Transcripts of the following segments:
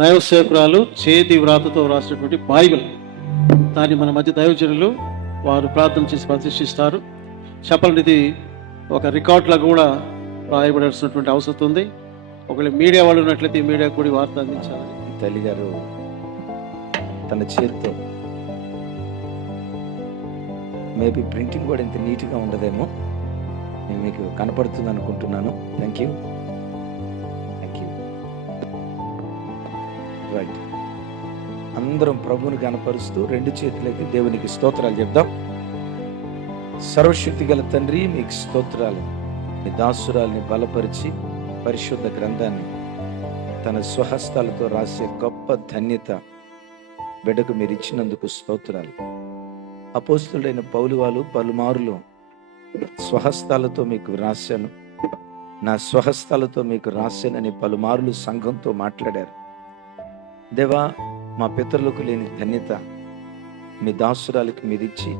దైవసేవకురాలు చేతి వ్రాతతో రాసినటువంటి బైబిల్. దాన్ని మన మధ్య దైవజనులు వారు ప్రార్థన చేసి ప్రతిష్ఠిస్తారు. చెప్పాలంటే ఇది ఒక రికార్డులా కూడా రాయబడాల్సినటువంటి అవసరం ఉంది. ఒకవేళ మీడియా వాళ్ళు ఉన్నట్లయితే ఈ మీడియా కూడా వార్త అందించాలి తల్లి గారు తన చేతితో మేబీ ప్రింటింగ్ కూడా ఇంత నీట్గా ఉండదేమో. నేను మీకు కనపడుతుంది అనుకుంటున్నాను థ్యాంక్ యూ రైట్ అందరం ప్రభువుని కనపరుస్తూ రెండు చేతులైతే దేవునికి స్తోత్రాలు చెప్దాం. సర్వశక్తి గల తండ్రి మీకు స్తోత్రాలు. మీ దాసురాల్ని బలపరిచి పరిశుద్ధ గ్రంథాన్ని తన స్వహస్తాలతో రాసే గొప్ప ధన్యత బిడ్డకు మీరు ఇచ్చినందుకు స్తోత్రాలు. అపోస్తుడైన పౌలు వాళ్ళు పలుమారులు స్వహస్తాలతో మీకు రాశాను. నా స్వహస్తాలతో మీకు రాశానని పలుమారులు సంఘంతో మాట్లాడారు. దేవా మా పితరులకు లేని ధన్యత మీ దాసురాలకి మీరిచ్చి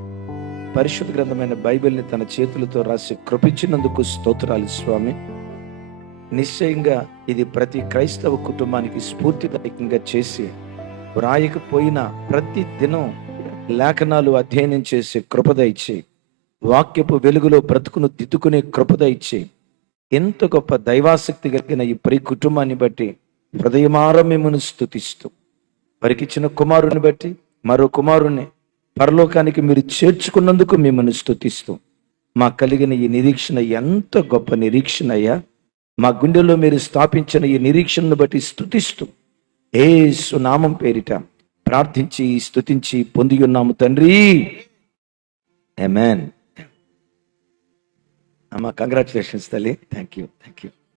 పరిశుద్ధ గ్రంథమైన బైబిల్ని తన చేతులతో రాసి కృపించినందుకు స్తోత్రాలు స్వామి. నిశ్చయంగా ఇది ప్రతి క్రైస్తవ కుటుంబానికి స్ఫూర్తిదాయకంగా చేసి వ్రాయకపోయినా ప్రతి దినం లేఖనాలు అధ్యయనం చేసి కృపద ఇచ్చి వాక్యపు వెలుగులో బ్రతుకును దిద్దుకునే కృపద ఇచ్చి ఎంత గొప్ప దైవాసక్తి కలిగిన ఈ పరి కుటుంబాన్ని బట్టి హృదయమార మిమ్మల్ని స్థుతిస్తూ వారికి ఇచ్చిన కుమారుని బట్టి మరో కుమారుని పరలోకానికి మీరు చేర్చుకున్నందుకు మిమ్మల్ని స్థుతిస్తూ మా కలిగిన ఈ నిరీక్షణ ఎంత గొప్ప నిరీక్షణ అయ్యా. మా గుండెల్లో మీరు స్థాపించిన ఈ నిరీక్షణను బట్టి స్థుతిస్తూ ఏ సునామం పేరిట ప్రార్థించి స్థుతించి పొంది ఉన్నాము తండ్రి. అమెన్ అమ్మ కంగ్రాచులేషన్స్ తల్లి. Thank you thank you